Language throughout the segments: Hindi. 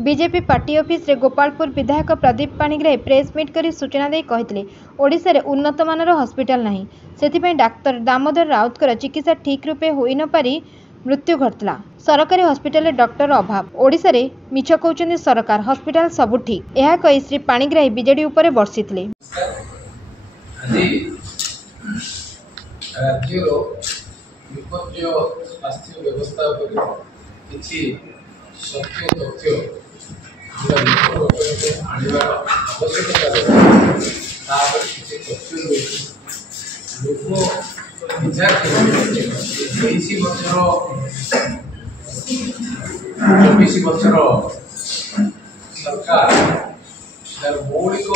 बीजेपी पार्टी ऑफिस रे गोपालपुर विधायक प्रदीप पाणिग्राही प्रेस मीट करी सूचना दे कहते ओडिशा रे उन्नत मानर हॉस्पिटल नहीं सेथिपई डाक्तर दामोदर राउतकर चिकित्सा ठीक रूपे होई न पारी मृत्यु घटला। सरकारी हॉस्पिटल रे डॉक्टर अभाव ओडिशा रे मिछ कहउछन्ती सरकार हॉस्पिटल सब ठीक एहा कही श्री पाणिग्राही बीजेडी उपरे बर्षितले। राज्यर विपर्य स्वास्थ्य व्यवस्था किसी सत्य तथ्य आनवार आवश्यकता किसी तथ्य लोक विचार 24 वर्षर सरकार तार मौलिक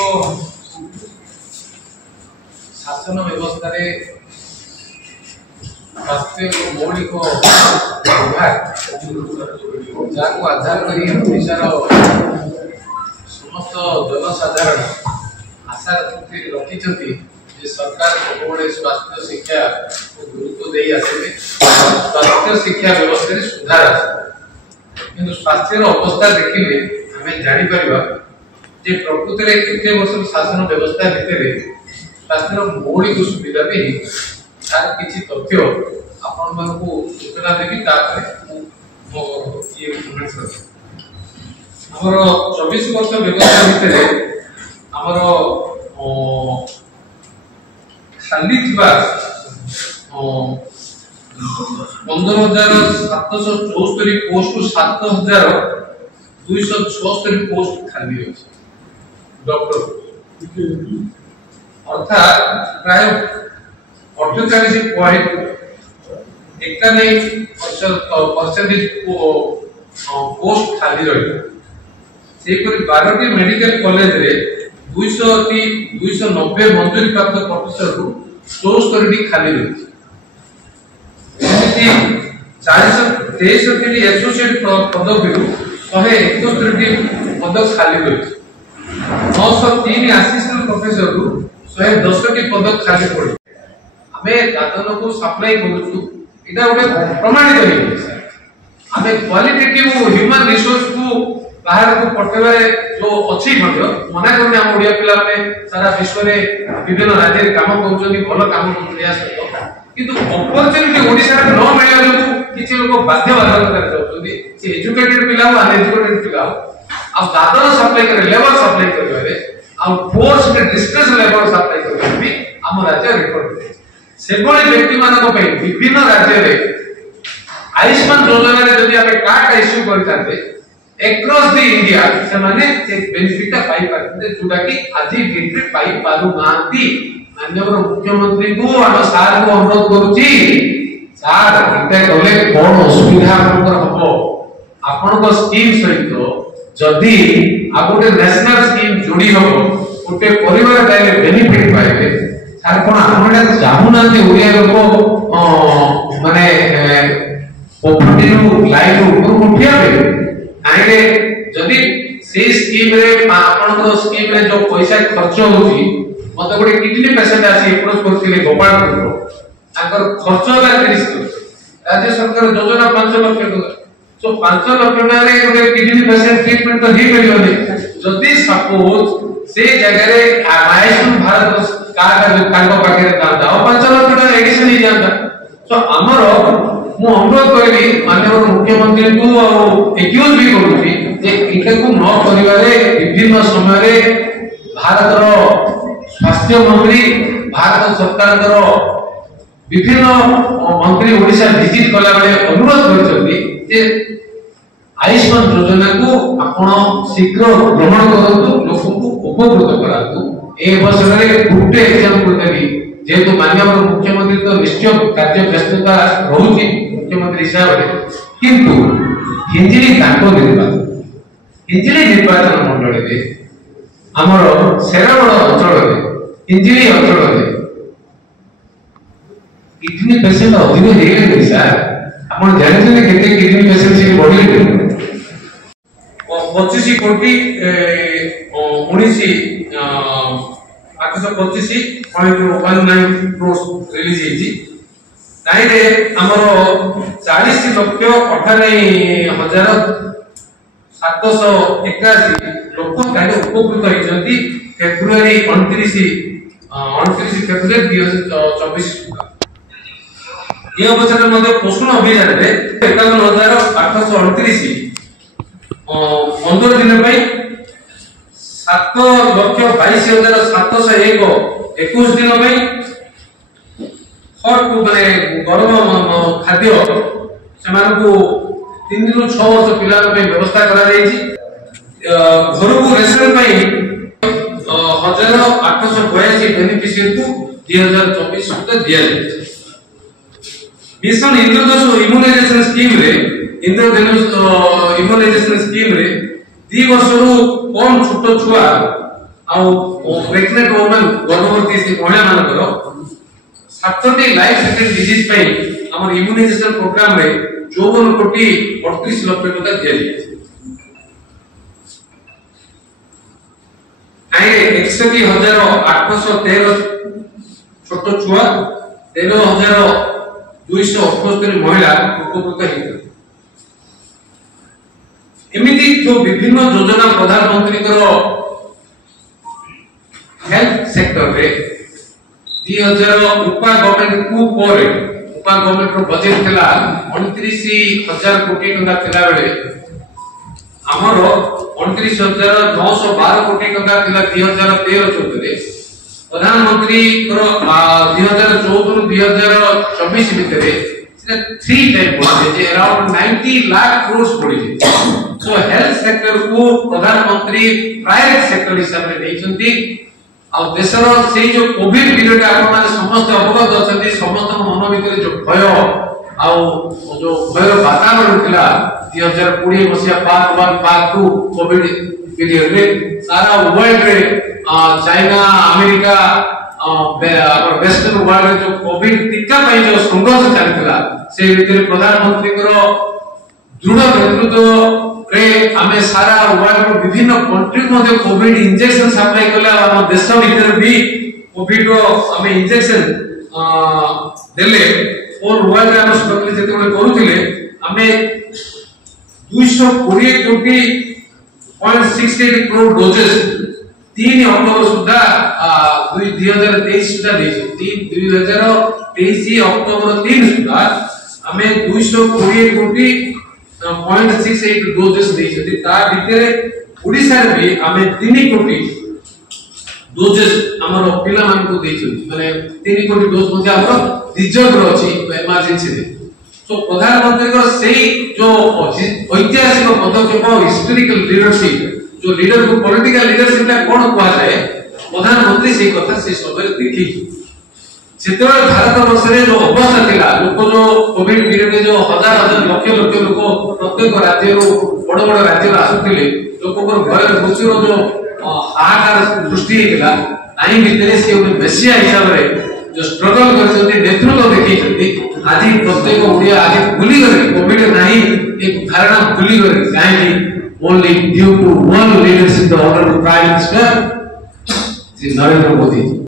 शासन व्यवस्था स्वास्थ्य मौलिक विभाग जहाँ आधार कर समस्त जनसाधारण आशा रखी सरकार सबुबले स्वास्थ्य शिक्षा गुरुत्व दे आसे स्वास्थ्य शिक्षा व्यवस्था सुधार आस स्वास्थ्य अवस्था देखिले आम जापर प्रकृत में केते वर्ष शासन व्यवस्था भितर स्वास्थ्य मौलिक सुविधा भी तार किसी तथ्य आपण मानकु सूचना देवी हमर 24 वर्ष व्यवस्था भितर हमर खाली थिबा 15,774 पोस्ट 7,276 पोस्ट खाली अछि डॉक्टर अर्थात प्राय 48.91% पोस्ट खाली रही से 12टी मेडिकल कॉलेज रे 290 मंजूरी प्राप्त प्रोफेसर 74टी खाली रही 463टी एसोसिएट पदवी 171टी पद खाली रही 903 असिस्टेंट प्रोफेसर 110टी पद खाली पड़ी आमे दादन को सप्लाई करूछु इटा गोटे प्रमाणित है आमे क्वालिटेटिव ह्यूमन रिसोर्स को बाहर को पठेबारे जो अछि मध्य मना करने हम ओडिया पिला माने सारा विश्व रे विभिन्न राज्य रे काम करूछनी भलो काम करया सतो किंतु अपॉर्चुनिटी ओडिसा रे न मिलया जो किछि लोक बाध्य बाधक कर जाउछनी से एजुकेटेड पिला हो अनएजुकेटेड पिला हो आ दादन सप्लाई करे लेबर सप्लाई करबारे आ फोर्स के डिस्ट्रेस लेबर सप्लाई करबारे भी हम राज्य रिकॉर्ड दे सेभली व्यक्ति मानक पे विभिन्न राज्य रे आयुष्मान योजना रे जदि आपण कार्ड इश्यू करथाते अक्रॉस द इंडिया से माने से बेनिफिट पाई पाते जोटा कि आजि डेट रे पाई पारु नांती माननीय मुख्यमंत्री को हम सार को अनुरोध करूची सार इते गले कोन असुविधा हमर हबो आपण को स्कीम सहित जदि आ गोटे नेशनल स्कीम जोड़ी हबो गोटे परिवार दाइले बेनिफिट पाइबे सार कोन हमरा चाहू नांती ओरिया लोक माने पॉवर्टी नु लाइफ ऊपर उठियाबे आइले जदि से स्कीम रे आपण को स्कीम रे जो पैसा खर्च होची मते गोटे किडनी पेशेंट आसी अप्रोच करथिले गोपालपुर आकर खर्च होला 30 राज्य सरकार योजना 5 लाख तो 5 लाख रे गोटे किडनी पेशेंट ट्रीटमेंट तो ही मिलियोनी जदि सपोज से जगह रे आयुष्मान भारत कार्ड कांगो पाखे दादा 5 लाख एडिशन ही जाता तो हमरो मु अनुरोध करबी माननीय मुख्यमंत्री को एक्यूज भी करूची जे इठे को न परिवारे विभिन्न समय रे भारत रो स्वास्थ्य मंत्री भारत सरकार रो विभिन्न मंत्री ओडिशा विजिट कला बेले अनुरोध करछथि जे आयुष्मान योजना को आपण शीघ्र ग्रहण करतु लोक को उपकृत करातु ए वर्ष रे गुटे एग्जांपल देबी जेतु माननीय मुख्यमंत्री तो निश्चय कार्य व्यस्तता रहुची मुख्यमंत्री हिसाब रे किंतु हिंजिली ताको निर्वाचन मंडल रे हमर सेराबड़ अंचल रे हिंजिली अंचल रे किडनी पेशेंट अधिक हेले सर आपण जानते केते किडनी पेशेंट से बढ़ी 25 कोटी 825.19 crores रिलीज हेची ताइरे हमरो 40,98,000 781 लोक गाड़ी उपकृत होती फेब्रुआरी 29 फेब्रुआरी 2024 ये अवसर में पोषण अभियान में 51,829 15 दिन 7,22,701 21 दिन माने गरम खाद्य से 3 रु 6 वर्ष पिला व्यवस्था करा घर को रेशन 1,882 बेनिफिशियरी को 2024 सुधा दिया जाए। मिशन इंद्रधनुष इम्यूनाइजेशन स्कीम रे इम्यूनाइजेशन स्कीम रे 2 वर्ष रु कम छोट छुआ आ प्रेग्नेंट वुमेन गर्भवती महिला मानकर 7टी लाइफ थ्रेटनिंग डिजीज पे हमर इम्यूनाइजेशन प्रोग्राम रे 54 कोटी 38 लाख टका दिया जाए। आए 61,813 छोट छुआ 13,278 महिला उपकृत हेतु एमिति जो विभिन्न योजना प्रधानमंत्री हेल्थ सेक्टर रे 2000 उपा गवर्नमेंट को परे उपा गवर्नमेंट रो बजेट थिला 29,000 कोटी टका थिला बेले हमर 29,912 कोटी टका थिला 2013-14 रे प्रधानमंत्री 2014-2024 भितरे 3 टाइम बढ़े जे अराउंड 90 लाख करोड़ बढ़े। सो हेल्थ सेक्टर को प्रधानमंत्री प्रायोरिटी सेक्टर हिसाब रे देइछंती आ देशर से जो कोविड पीरियड आपण माने समस्त अवगत अछंती समस्त मन भितर जो भय आ जो भय वातावरण थिला 2020 मसिया पार्ट 1 पार्ट 2 कोविड पीरियड रे सारा वर्ल्ड रे चाइना अमेरिका और वेस्टर्न वर्ल्ड रे जो कोविड टीका पई जो संघर्ष चलथिला से भितर प्रधानमंत्री दृढ़ नेतृत्व रे हमें सारा वर्ल्ड रो विभिन्न कंट्री मध्ये कोविड इंजेक्शन सप्लाई करले हम देश भीतर भी कोविड रो हमें इंजेक्शन देले और वर्ल्ड रे हम स्ट्रगल जते करूथिले हमें 220 कोटी 0.68 करोड़ डोजेस 3 अक्टूबर सुधा 2023 सुधा देछि 2023 अक्टूबर 3 सुधा हमें 220 कोटी 0.68 डोजेस देछि ता भितरे ओडिसा रे भी हमें 3 कोटी डोजेस हमर पिला मान को देछि माने 3 कोटी डोज मध्ये हमर रिजर्व अछि इमरजेंसी रे। सो प्रधानमंत्री को सही जो ऐतिहासिक पदक्षेप हिस्टोरिकल लीडरशिप जो लीडर को पॉलिटिकल लीडरशिप ला कोन कहा जाए प्रधानमंत्री से कथा से सबरे देखि सेतो भारत वर्ष रे जो अवस्था थिला लोक जो कोविड पीरियड में जो हजार हजार लक्ष लक्ष लोक प्रत्येक राज्य रो बड़ बड़ राज्य रा आसुतिले लोक को भय मृत्यु रो जो हाहाकार सृष्टि हेला ताई भितरे से उन बेसिया हिसाब रे जो स्ट्रगल करछथि नेतृत्व देखिछथि आज प्रत्येक ओडिया आज भूली गरे कोविड नाही एक धारणा भूली गरे काहे only due to one leadership the honorable prime minister Narendra Modi